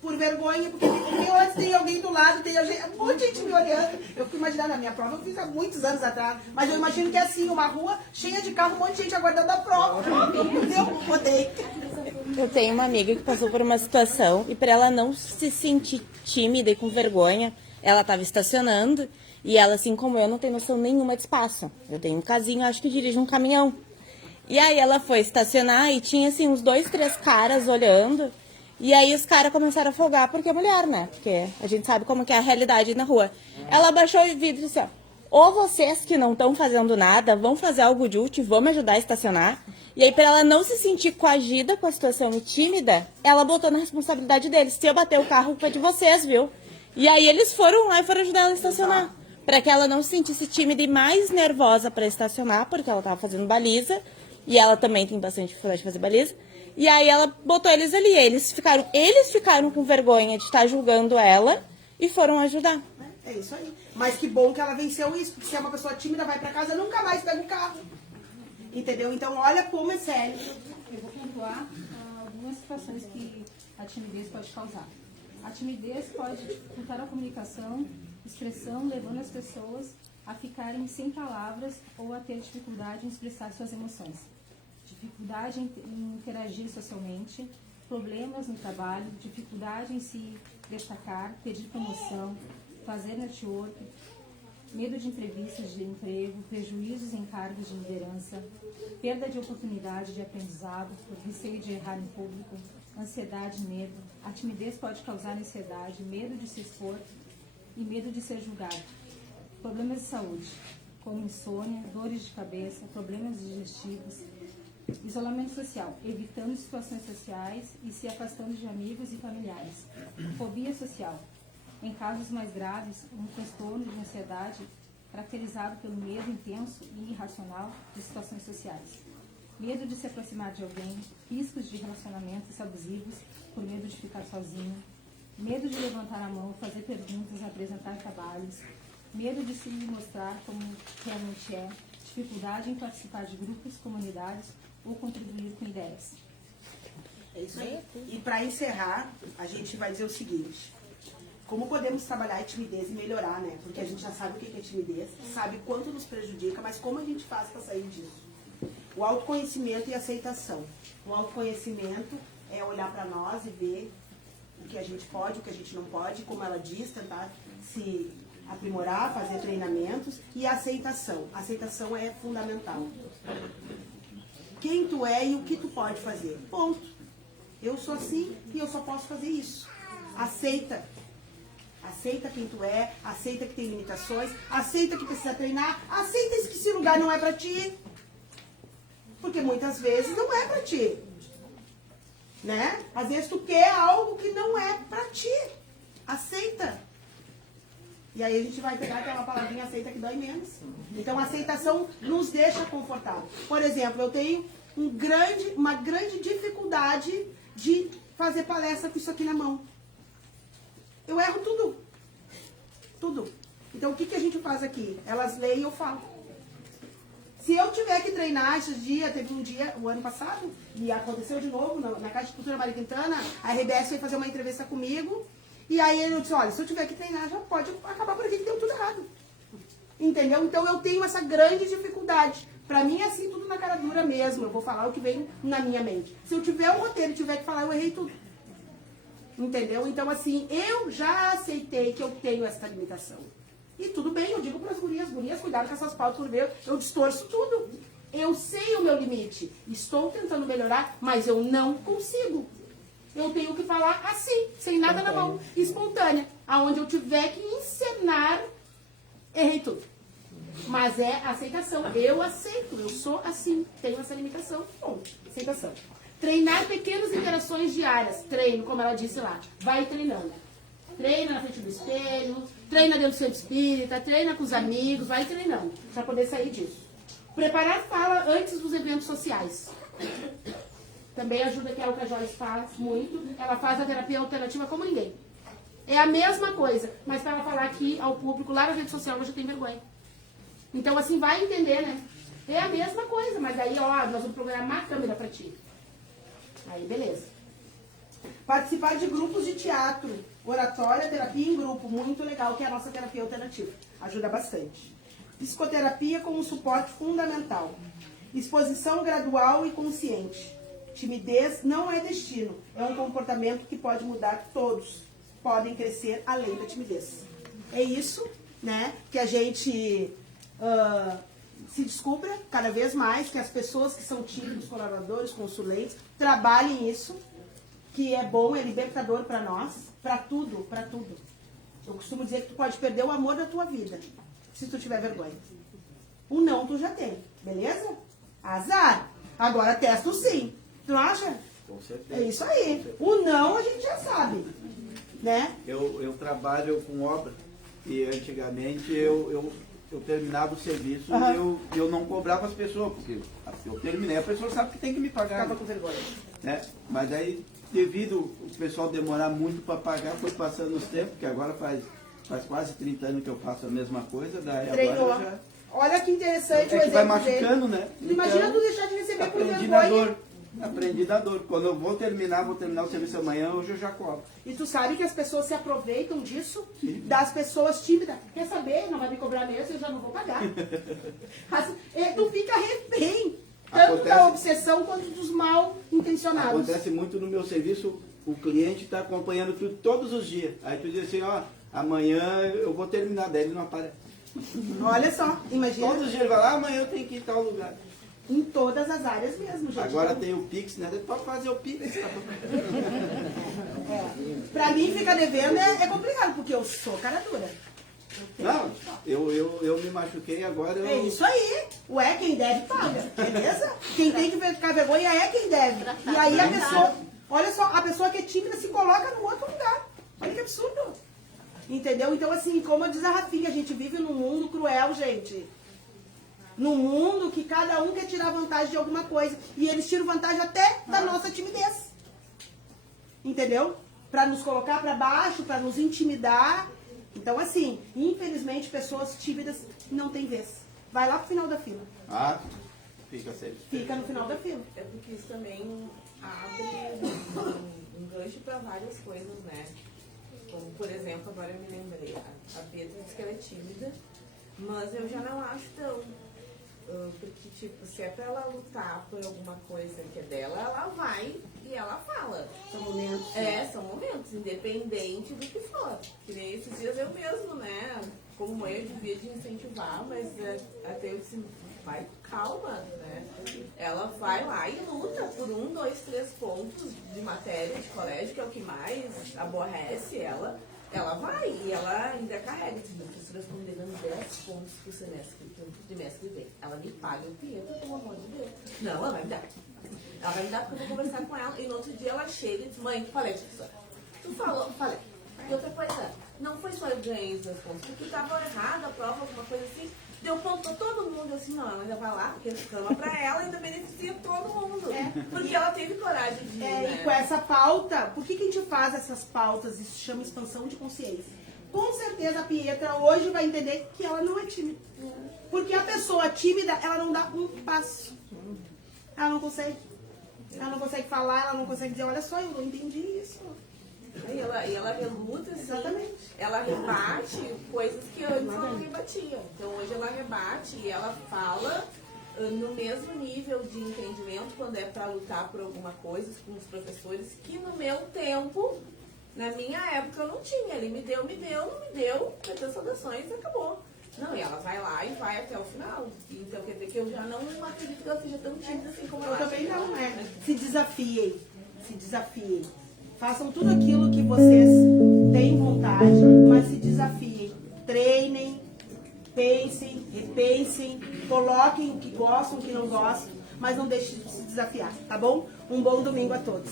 por vergonha, porque antes tem alguém do lado, tem um monte de gente me olhando. Eu fico imaginando, a minha prova eu fiz há muitos anos atrás, mas eu imagino que é assim, uma rua cheia de carro, um monte de gente aguardando a prova. Eu odeio. Eu tenho uma amiga que passou por uma situação e para ela não se sentir tímida e com vergonha, ela estava estacionando e ela, assim como eu, não tem noção nenhuma de espaço. Eu tenho um casinho, acho que dirige um caminhão. E aí ela foi estacionar e tinha assim uns 2, 3 caras olhando. E aí os caras começaram a folgar porque é mulher, né? Porque a gente sabe como que é a realidade na rua. Ela baixou o vidro e disse, ou vocês que não estão fazendo nada, vão fazer algo de útil, vão me ajudar a estacionar. E aí, para ela não se sentir coagida com a situação e tímida, ela botou na responsabilidade deles. Se eu bater o carro, culpa de vocês, viu? E aí eles foram lá e foram ajudar ela a estacionar. Para que ela não se sentisse tímida e mais nervosa para estacionar, porque ela estava fazendo baliza. E ela também tem bastante dificuldade de fazer baliza. E aí ela botou eles ali. Eles ficaram com vergonha de estar julgando ela e foram ajudar. É isso aí. Mas que bom que ela venceu isso, porque se é uma pessoa tímida, vai pra casa, nunca mais pega o carro. Entendeu? Então olha como é sério. Eu vou pontuar algumas situações que a timidez pode causar. A timidez pode dificultar a comunicação, expressão, levando as pessoas a ficarem sem palavras ou a ter dificuldade em expressar suas emoções. Dificuldade em interagir socialmente, problemas no trabalho, dificuldade em se destacar, pedir promoção, fazer network, medo de entrevistas de emprego, prejuízos em cargos de liderança, perda de oportunidade de aprendizado, por receio de errar em público, ansiedade, medo. A timidez pode causar ansiedade, medo de se expor e medo de ser julgado. Problemas de saúde, como insônia, dores de cabeça, problemas digestivos, isolamento social, evitando situações sociais e se afastando de amigos e familiares. Fobia social, em casos mais graves, um transtorno de ansiedade caracterizado pelo medo intenso e irracional de situações sociais. Medo de se aproximar de alguém, riscos de relacionamentos abusivos por medo de ficar sozinho, medo de levantar a mão, fazer perguntas, apresentar trabalhos, medo de se mostrar como realmente é, dificuldade em participar de grupos, comunidades ou contribuir com ideias. É isso aí. E para encerrar, a gente vai dizer o seguinte: como podemos trabalhar a timidez e melhorar, né? Porque a gente já sabe o que é timidez, sabe o quanto nos prejudica, mas como a gente faz para sair disso? O autoconhecimento e aceitação. O autoconhecimento é olhar para nós e ver o que a gente pode, o que a gente não pode, como ela diz, tentar se aprimorar, fazer treinamentos. E a aceitação. A aceitação é fundamental. Quem tu é e o que tu pode fazer. Ponto. Eu sou assim e eu só posso fazer isso. Aceita. Aceita quem tu é, aceita que tem limitações, aceita que precisa treinar, aceita que esse lugar não é pra ti. Porque muitas vezes não é pra ti. Né? Às vezes tu quer algo que não é pra ti. Aceita. E aí a gente vai pegar aquela palavrinha aceita que dói menos. Então a aceitação nos deixa confortável. Por exemplo, eu tenho uma grande dificuldade de fazer palestra com isso aqui na mão. Eu erro tudo. Tudo. Então o que a gente faz aqui? Elas leem e eu falo. Se eu tiver que treinar esses dias, teve um dia, o ano passado, e aconteceu de novo, na Caixa de Cultura Maria Quintana, a RBS veio fazer uma entrevista comigo, e aí eu disse, olha, se eu tiver que treinar, já pode acabar por aqui que deu tudo errado. Entendeu? Então eu tenho essa grande dificuldade. Pra mim é assim, tudo na cara dura mesmo. Eu vou falar o que vem na minha mente. Se eu tiver um roteiro e tiver que falar, eu errei tudo. Entendeu? Então assim, eu já aceitei que eu tenho essa limitação. E tudo bem, eu digo para as gurias, cuidado com essas pautas, por Deus, eu distorço tudo. Eu sei o meu limite. Estou tentando melhorar, mas eu não consigo. Eu tenho que falar assim, sem nada na mão, espontânea. Aonde eu tiver que encenar, errei tudo. Mas é aceitação. Eu aceito, eu sou assim, tenho essa limitação. Bom, aceitação. Treinar pequenas interações diárias. Treino, como ela disse lá. Vai treinando. Treina na frente do espelho, treina dentro do centro espírita, treina com os amigos, vai treinando, para poder sair disso. Preparar fala antes dos eventos sociais. Também ajuda, que é o que a Joyce faz muito. Ela faz a terapia alternativa como ninguém. É a mesma coisa, mas para ela falar aqui ao público, lá na rede social, ela já tem vergonha. Então, assim, vai entender, né? É a mesma coisa, mas aí, ó, nós vamos programar a câmera para ti. Aí, beleza. Participar de grupos de teatro, oratória, terapia em grupo, muito legal, que é a nossa terapia alternativa. Ajuda bastante. Psicoterapia como suporte fundamental. Exposição gradual e consciente. Timidez não é destino, é um comportamento que pode mudar. Todos podem crescer além da timidez. É isso, né, que a gente se descubra cada vez mais, que as pessoas que são tímidos, colaboradores, consulentes, trabalhem isso, que é bom, é libertador para nós, para tudo, para tudo. Eu costumo dizer que tu pode perder o amor da tua vida, se tu tiver vergonha. O não tu já tem, beleza? Azar. Agora testa o sim. Tu não acha? Com certeza. É isso aí. O não a gente já sabe, né? Eu trabalho com obra e antigamente eu terminava o serviço e eu não cobrava as pessoas, porque eu terminei, a pessoa sabe que tem que me pagar. Ficava com vergonha. Né? Mas aí, devido o pessoal demorar muito para pagar, foi passando os tempos, que agora faz quase 30 anos que eu faço a mesma coisa, daí Treinou. agora já... Olha que interessante o que vai exemplo machucando, dele. né? Imagina Então, tu deixar de receber por aprendi na vergonha. dor. Aprendi da dor. Quando eu vou terminar o serviço amanhã, hoje eu já cobro. E tu sabe que as pessoas se aproveitam disso? Sim. Das pessoas tímidas. Quer saber? Não vai me cobrar mesmo, eu já não vou pagar. Tu fica refém. Tanto da obsessão quanto dos mal intencionados. Acontece muito no meu serviço, o cliente está acompanhando tudo todos os dias. Aí tu diz assim, ó, amanhã eu vou terminar, daí ele não aparece. Olha só, imagina. Todos os dias ele vai lá, amanhã eu tenho que ir em tal lugar. Em todas as áreas mesmo, gente. Agora tem o Pix, né? Pode fazer o Pix. Pra mim, ficar devendo é complicado, porque eu sou cara dura. Não, eu me machuquei agora. É isso aí. Ué, quem deve paga, beleza? Quem tem que ficar vergonha é quem deve. E aí a pessoa, olha só, a pessoa que é tímida se coloca no outro lugar. Olha que absurdo. Entendeu? Então, assim, como diz a Rafinha, a gente vive num mundo cruel, gente. Num mundo que cada um quer tirar vantagem de alguma coisa. E eles tiram vantagem até da nossa timidez. Entendeu? Pra nos colocar pra baixo, pra nos intimidar. Então, assim, infelizmente, pessoas tímidas não têm vez. Vai lá pro final da fila. Ah, fica sempre. Fica no final da fila. É porque isso também abre um gancho para várias coisas, né? Como, por exemplo, agora eu me lembrei, a Pedro disse que ela é tímida, mas eu já não acho tão. Porque, tipo, se é pra ela lutar por alguma coisa que é dela, ela vai e ela fala. São momentos. São momentos, independente do que for. Que nem esses dias eu mesmo, né? Como mãe eu devia de incentivar, mas até eu disse, vai com calma, né? Ela vai lá e luta por 1, 2, 3 pontos de matéria de colégio, que é o que mais aborrece ela. ela vai e ela ainda carrega. Se a professora ficou me devendo 10 pontos pro semestre, pro trimestre vem. Ela me paga o Pietro, pelo amor de Deus. Não, ela vai me dar. Ela vai me dar porque eu vou conversar com ela. E no outro dia ela chega e diz, mãe, falei, professora. Tu falou, falei. E outra coisa, não foi só eu ganhei os 2 pontos, porque estava errada a prova, alguma coisa assim. Deu ponto pra todo mundo, assim, não, ela ainda vai lá, porque reclama pra ela e ainda beneficia todo mundo. Porque ela teve coragem de ir, né? E com essa pauta, por que a gente faz essas pautas? Isso chama expansão de consciência. Com certeza a Pietra hoje vai entender que ela não é tímida. Porque a pessoa tímida, ela não dá um passo. Ela não consegue. Ela não consegue falar, ela não consegue dizer, olha só, eu não entendi isso. E ela reluta, assim, exatamente. Ela rebate coisas que antes ela não rebatia. Então hoje ela rebate e ela fala no mesmo nível de entendimento quando é para lutar por alguma coisa com os professores, que no meu tempo, na minha época, eu não tinha. Ele me deu, não me deu, meteu saudações e acabou. Não, e ela vai lá e vai até o final. Então quer dizer que eu já não acredito que ela seja tão tímida assim como eu ela também não, Se desafiem, se desafiem. Façam tudo aquilo que vocês têm vontade, mas se desafiem. Treinem, pensem, repensem, coloquem o que gostam, o que não gostam, mas não deixem de se desafiar, tá bom? Um bom domingo a todos.